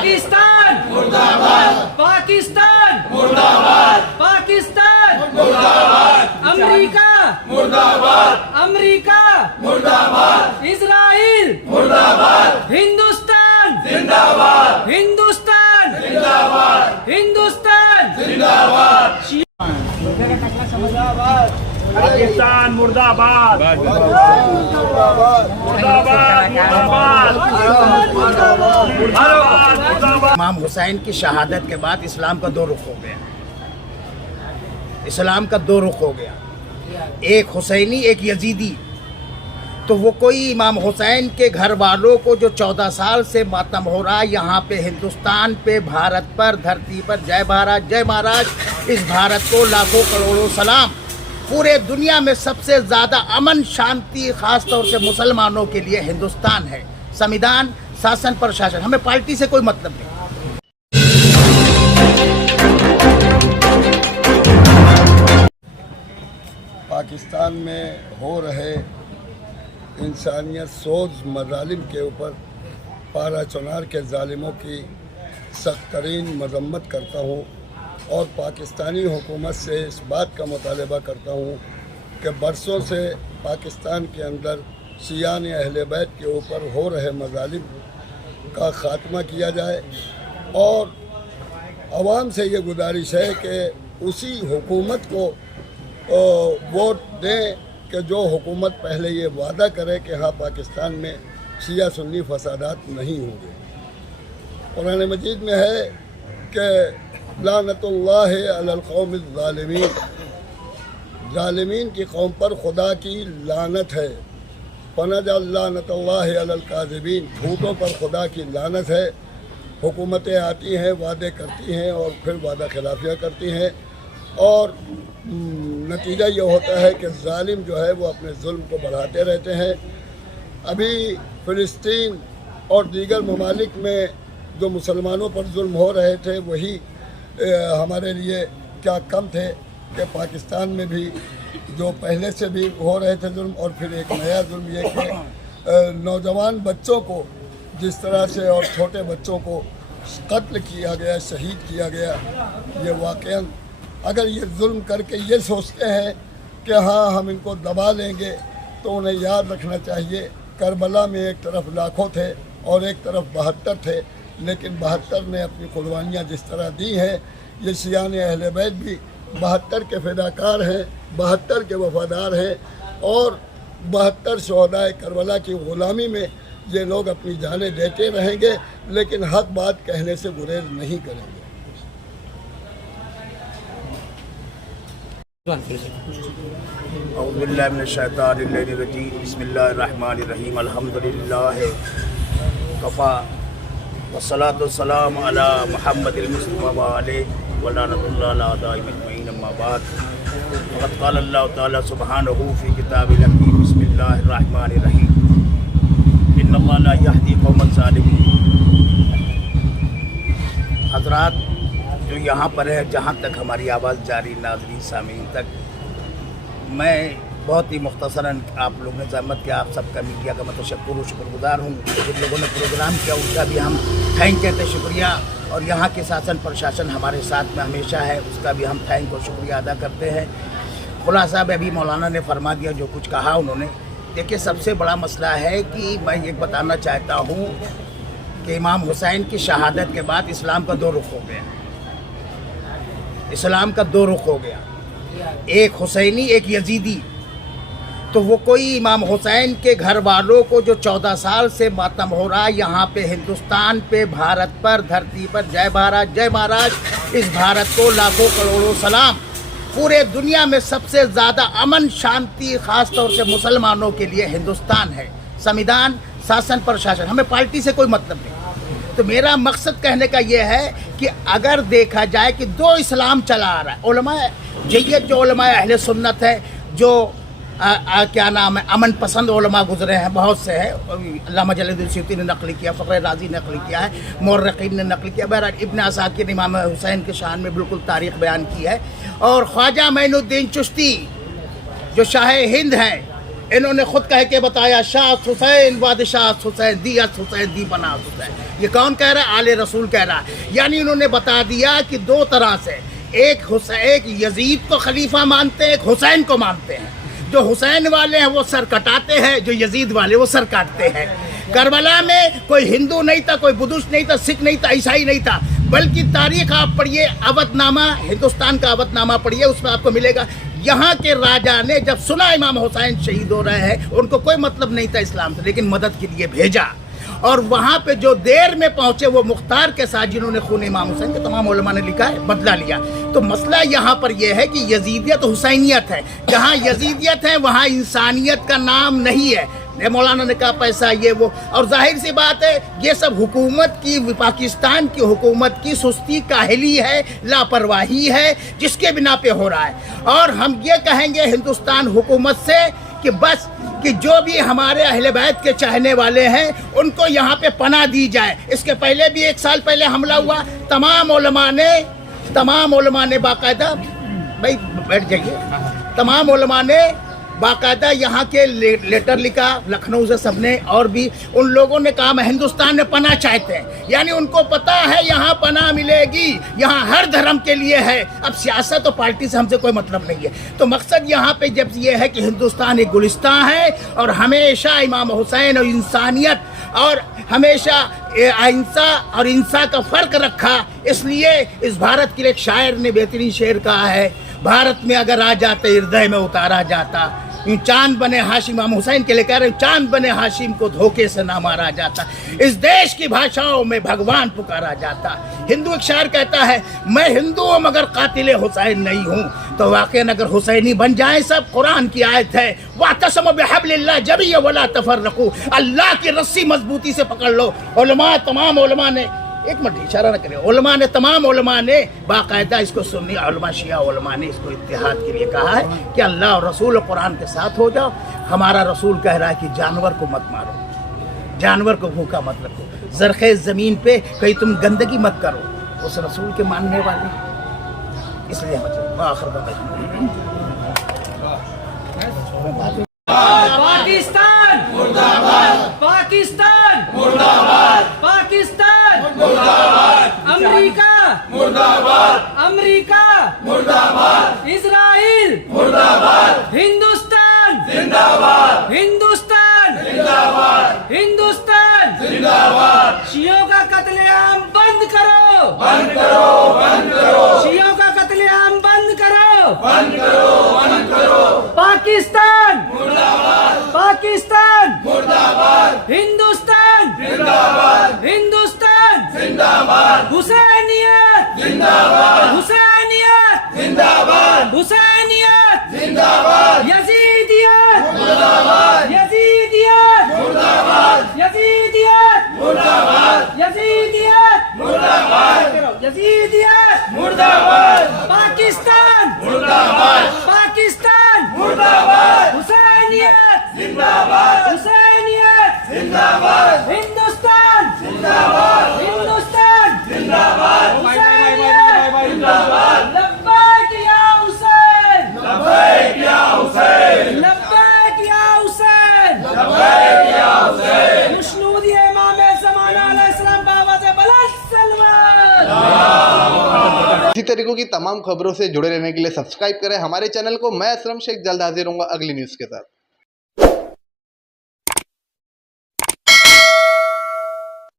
पाकिस्तान मुर्दाबाद, पाकिस्तान मुर्दाबाद, पाकिस्तान मुर्दाबाद, अमेरिका मुर्दाबाद, अमेरिका मुर्दाबाद, इजराइल मुर्दाबाद, हिंदुस्तान जिंदाबाद, हिंदुस्तान जिंदाबाद, हिंदुस्तान जिंदाबाद, पाकिस्तान मुर्दाबाद, मुर्दाबाद। इमाम हुसैन की शहादत के बाद इस्लाम का दो रुख हो गया। इस्लाम का दो रुख हो गया, एक हुसैनी एक यजीदी। तो वो कोई इमाम हुसैन के घर वालों को जो 14 साल से मातम हो रहा है यहाँ पे हिंदुस्तान पे, भारत पर, धरती पर, जय भारत जय महाराज। इस भारत को लाखों करोड़ों सलाम। पूरे दुनिया में सबसे ज़्यादा अमन शांति ख़ास तौर से मुसलमानों के लिए हिंदुस्तान है। संविधान, शासन, प्रशासन, हमें पार्टी से कोई मतलब नहीं। पाकिस्तान में हो रहे इंसानियत सोज मज़ालिम के ऊपर पारा चुनार के ज़ालिमों की सख्त तरीन मजम्मत करता हूँ और पाकिस्तानी हुकूमत से इस बात का मुतालबा करता हूँ कि बरसों से पाकिस्तान के अंदर शियान अहले बैत के ऊपर हो रहे मज़ालिम का ख़ात्मा किया जाए और आवाम से ये गुजारिश है कि उसी हुकूमत को वोट दें कि जो हुकूमत पहले ये वादा करे कि हाँ पाकिस्तान में शिया सुन्नी फसादात नहीं होंगे। कुरान मजीद में है कि लानतुल्लाह अलल कौमिज़ ज़ालिमीन, ज़ालिमीन की कौम पर खुदा की लानत है। फनजअल लानतुल्लाह अलल काज़िबीन, झूठों पर खुदा की लानत है। हुकूमतें आती हैं, वादे करती हैं और फिर वादा खिलाफियाँ करती हैं और नतीजा ये होता है कि ज़ालिम जो है वो अपने जुल्म को बढ़ाते रहते हैं। अभी फ़िलिस्तीन और दीगर ममालिक में जो मुसलमानों पर जुल्म हो रहे थे वही हमारे लिए क्या कम थे कि पाकिस्तान में भी जो पहले से भी हो रहे थे जुल्म और फिर एक नया जुल्म ये कि नौजवान बच्चों को जिस तरह से और छोटे बच्चों को कत्ल किया गया, शहीद किया गया, ये वाक़ई अगर ये जुल्म करके ये सोचते हैं कि हाँ हम इनको दबा लेंगे तो उन्हें याद रखना चाहिए करबला में एक तरफ लाखों थे और एक तरफ 72 थे, लेकिन 72 ने अपनी कुर्बानियाँ जिस तरह दी हैं, ये शियान अहले बैत भी 72 के फ़िदाकार हैं, 72 के वफ़ादार हैं और 72 शहदाए करबला की ग़ुलामी में ये लोग अपनी जानें देते रहेंगे, लेकिन हक़ बात कहने से गुरेज नहीं करेंगे। औज़ुबिल्लाहि मिनश्शैतानिर्रजीम, बिस्मिल्लाहिर्रहमानिर्रहीम, अल्हम्दुलिल्लाह कफ़ा वस्सलातु वस्सलामु अला मुहम्मदिल मुस्तफ़ा व आलिहि व लानतुल्लाहि अला अअदाइहिम अजमईन, अम्मा बाद। फ़क़द क़ाल अल्लाहु तआला सुब्हानहू फ़ी किताबिल हकीम, बिस्मिल्लाहिर्रहमानिर्रहीम, इन्नल्लाह ला यहदी क़ौमज़ ज़ालिमीन। हज़रात जो यहाँ पर है, जहाँ तक हमारी आवाज़ जारी, नाज़रीन सामीन तक, मैं बहुत ही मुख्तसरन आप लोगों ने ज़हमत किया, आप सबका मीडिया का मैं तशक्कुर शुक्रगुज़ार हूँ। जिन लोगों ने प्रोग्राम किया उनका भी हम थैंक कहते शुक्रिया, और यहाँ के शासन प्रशासन हमारे साथ में हमेशा है, उसका भी हम थैंक और शुक्रिया अदा करते हैं। खुलासा में अभी मौलाना ने फरमा दिया जो कुछ कहा उन्होंने। देखिए, सबसे बड़ा मसला है कि मैं ये बताना चाहता हूँ कि इमाम हुसैन की शहादत के बाद इस्लाम का दो रुख हो गया। इस्लाम का दो रुख हो गया, एक हुसैनी एक यजीदी। तो वो कोई इमाम हुसैन के घर वालों को जो 14 साल से मातम हो रहा है यहाँ पे हिंदुस्तान पे, भारत पर, धरती पर, जय भारत जय महाराज। इस भारत को लाखों करोड़ों सलाम। पूरे दुनिया में सबसे ज़्यादा अमन शांति ख़ास तौर से मुसलमानों के लिए हिंदुस्तान है। संविधान, शासन, प्रशासन, हमें पार्टी से कोई मतलब नहीं। तो मेरा मकसद कहने का ये है कि अगर देखा जाए कि दो इस्लाम चला आ रहा है, उलमा जय्यद जो उलमा अहले सुन्नत है, जो क्या नाम है, अमन पसंद उलमा गुजरे हैं, बहुत से हैं। अल्लामा जलालुद्दीन सूती ने नकल किया, फ़खर राज़ी ने नकल किया है, मुर्रक़ीन ने नकल किया। बहरहाल इब्न असाकिर ने इमाम हुसैन के शान में बिल्कुल तारीख़ बयान की है। और ख्वाजा मोइनुद्दीन चिश्ती जो शाह हिंद हैं, इन्होंने खुद कह के बताया, शाह हुसैन बादशाह हुसैन, दिया हुसैन दी बना हुसैन। ये कौन कह रहा है? आले रसूल कह रहा है। यानी उन्होंने बता दिया कि दो तरह से, एक यजीद को खलीफा मानते हैं, एक हुसैन को मानते हैं। जो हुसैन वाले हैं वो सर कटाते हैं, जो यजीद वाले वो सर काटते हैं। करबला में कोई हिंदू नहीं था, कोई बुद्धिस्ट नहीं था, सिख नहीं था, ईसाई नहीं था, बल्कि तारीख आप पढ़िए, अवधनामा, हिंदुस्तान का अवधनामा पढ़िए, उसमें आपको मिलेगा। यहाँ के राजा ने जब सुना इमाम हुसैन शहीद हो रहे हैं, उनको कोई मतलब नहीं था इस्लाम से, लेकिन मदद के लिए भेजा। और वहाँ पे जो देर में पहुँचे वो मुख्तार के साथ, जिन्होंने खून इमाम हुसैन के तमाम उलमा ने लिखा है, बदला लिया। तो मसला यहाँ पर यह है कि यजीदियत हुसैनियत है। जहाँ यजीदियत है वहाँ इंसानियत का नाम नहीं है। मौलाना ने कहा पैसा ये वो, और जाहिर सी बात है ये सब हुकूमत की, पाकिस्तान की हुकूमत की सुस्ती, काहली है, लापरवाही है, जिसके बिना पे हो रहा है। और हम ये कहेंगे हिंदुस्तान हुकूमत से कि बस कि जो भी हमारे अहले बैत के चाहने वाले हैं उनको यहाँ पे पनाह दी जाए। इसके पहले भी 1 साल पहले हमला हुआ, तमाम उलमा ने बाकायदा, भाई बैठ जाइए, तमाम उलमा ने बाकायदा यहाँ के लेटर लिखा, लखनऊ से सबने, और भी उन लोगों ने कहा मैं हिंदुस्तान में पनाह चाहते हैं। यानी उनको पता है यहाँ पनाह मिलेगी, यहाँ हर धर्म के लिए है। अब सियासत और पार्टी से हमसे कोई मतलब नहीं है। तो मकसद यहाँ पे जब ये है कि हिंदुस्तान एक गुलिस्तान है और हमेशा इमाम हुसैन और इंसानियत और हमेशा अहिंसा और इंसा का फ़र्क रखा। इसलिए इस भारत के लिए एक शायर ने बेहतरीन शेर कहा है, भारत में अगर आ जाते हृदय में उतारा जाता, यूं चांद बने हाशिम, इमाम हुसैन के लिए कह रहे हैं, चांद बने हाशिम को धोखे से ना मारा जाता, इस देश की भाषाओं में भगवान पुकारा जाता। हिंदू एक शायर कहता है, मैं हिंदू हूँ मगर कातिल हुसैन नहीं हूँ। तो वाकई अगर हुसैनी बन जाए सब, कुरान की आयत है, वातसमू बिहब्लिल्लाह जमीअ वला तफर्रकू, अल्लाह की रस्सी मजबूती से पकड़ लो। उलमा, तमाम उलमा ने, एक मिनट इशारा न करें, उलमा ने, तमाम उलमा ने बाकायदा इसको, सुन्नी उलमा, शिया उलमा ने इसको इत्तेहाद के लिए कहा है कि अल्लाह और रसूल और कुरान के साथ हो जाओ। हमारा रसूल कह रहा है कि जानवर को मत मारो, जानवर को भूखा मत रखो, ज़रख़ेज़ ज़मीन पे कहीं तुम गंदगी मत करो, उस रसूल के मानने वाले। इसलिए पाकिस्तान मुर्दाबाद, पाकिस्तान मुर्दाबाद, पाकिस्तान मुर्दाबाद, अमेरिका मुर्दाबाद, अमेरिका मुर्दाबाद, इजराइल मुर्दाबाद, हिंदुस्तान जिंदाबाद, हिंदुस्तान जिंदाबाद, हिंदुस्तान जिंदाबाद। शियों का कत्लेआम बंद करो, बंद करो, बंद करो, शियों का कत्लेआम बंद करो, बंद करो, बंद करो। पाकिस्तान मुर्दाबाद, पाकिस्तान मुर्दाबाद, हिंदुस्तान जिंदाबाद, हिंदुस्तान जिंदाबाद, हुसैनियत जिंदाबाद, हुसैनियत जिंदाबाद, हुसैनियत जिंदाबाद, यजीदियत मुर्दाबाद, यजीदियत मुर्दाबाद, यजीदियत मुर्दाबाद, यजीदियत मुर्दाबाद, यजीदियत मुर्दाबाद, पाकिस्तान मुर्दाबाद, पाकिस्तान मुर्दाबाद, हुसैनियत जिंदाबाद, हुसैनियत जिंदाबाद, हिंदुस्तान जिंदाबाद, हिंदुस्तान जिंदाबाद, हुसैनियत जिंदाबाद। लब्बैक या हुसैन, लब्बैक या हुसैन, लब्बैक या हुसैन, लब्बैक या हुसैन। मुशनूद इमाम ज़माना अलैहिस्सलाम बाबा से बुलंद सलवात। इसी तरीकों की तमाम खबरों से जुड़े रहने के लिए सब्सक्राइब करें हमारे चैनल को। मैं असलम शेख जल्द हाजिर होऊंगा अगली न्यूज़ के साथ।